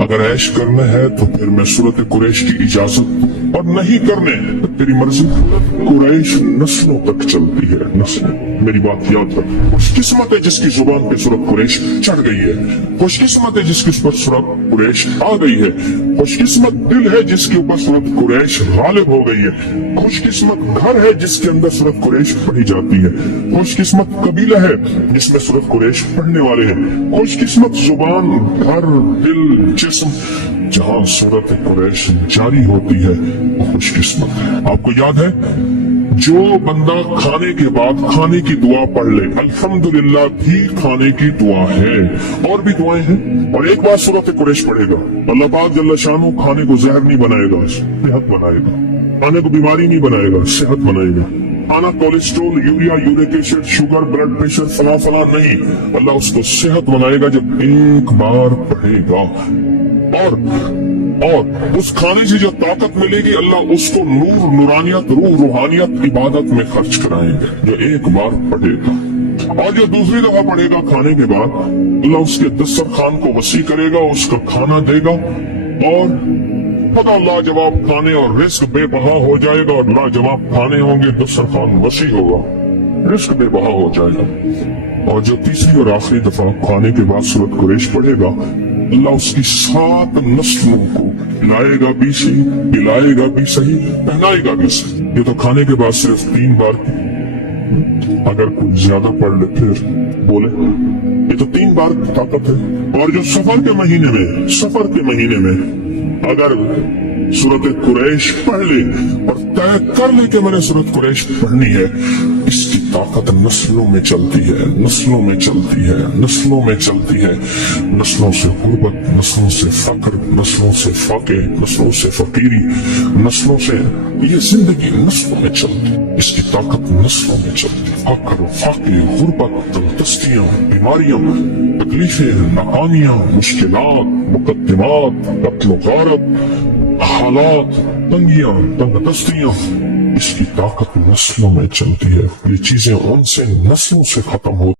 अगर ऐश करना है तो फिर मैं सूरत कुरैश की इजाजत, और नहीं करने तो तेरी मर्जी। कुरैश नस्लों तक चलती है, नस्लों। मेरी बात याद रख। खुशकिस्मत है जिसकी जुबान पे सूरत कुरैश चढ़ गई है, खुशकिस्मत है जिसके ऊपर सूरत कुरैश आ गई है, खुशकिस्मत दिल है जिसके ऊपर सूरत कुरैश गालिब हो गई है, खुशकिस्मत घर है जिसके अंदर सूरत कुरैश पढ़ी जाती है, खुशकिस्मत कबीला है जिसमें सूरत कुरैश पढ़ने वाले हैं, खुशकिस्मत जुबान, घर, दिल, जिस्म जहां सूरत कुरैश जारी होती है, खुशकिस्मत। आपको याद है, जो बंदा खाने के बाद खाने की दुआ पढ़ ले, अल्हम्दुलिल्लाह भी खाने की दुआ है, और भी दुआएं हैं, और एक बार सूरत कुरैश पढ़ेगा, अल्लाह पाक जल्ल शानो खाने को जहर नहीं बनाएगा, सेहत बनाएगा। खाने को बीमारी नहीं बनाएगा, सेहत बनाएगा। खाना cholesterol, urea, uric acid, sugar, blood pressure, फला फला नहीं, अल्लाह उसको सेहत बनाएगा जब एक बार पढ़ेगा। और उस खाने से जो ताकत मिलेगी, अल्लाह उसको नूर, नूरानियत, रूह, रूहानियत, इबादत में खर्च कराएंगे जो एक बार पढ़ेगा। और जो दूसरी दफा पढ़ेगा खाने के बाद, अल्लाह उसके दस्तरखान को वसी करेगा, उसका खाना देगा, और पता लाजवाब खाने और रिस्क बेबहा हो जाएगा, और लाजवाब खाने होंगे, दस्तरखान वसी होगा, रिस्क बेबहा हो जाएगा। और जो तीसरी और आखिरी दफा खाने के बाद सूरत कुरैश पढ़ेगा, अल्लाह उसकी 7 नस्लों को लाएगा भी सही, पिलाएगा भी सही, पहनाएगा भी सही। ये तो खाने के बाद सिर्फ 3 बार, अगर कुछ ज्यादा पढ़ ले फिर बोले, ये तो 3 बार ताकत है। और जो सफर के महीने में अगर सूरत कुरैश पढ़ ले और तय कर ले कि मैंने सूरत कुरैश पढ़नी है, इसकी ताकत नस्लों में चलती है, नस्लों में चलती है, नस्लों में चलती है। नस्लों से गुर्बत, नस्लों से फक्र, नस्लों से फाके, नस्लों से फकीरी, नस्लों से ये जिंदगी नस्लों में चलती, इसकी ताकत नस्लों में चलती। फक्र, फाके, गुर्बत, दस्तियां, बीमारियां, तकलीफें, नाकामियां, मुश्किलात, मुकद्दमात, कत्ल गारत, हालात, तंगियां, तंगदस्तियां, इसकी ताकत नस्लों में चलती है। ये चीजें उनसे नस्लों से खत्म होती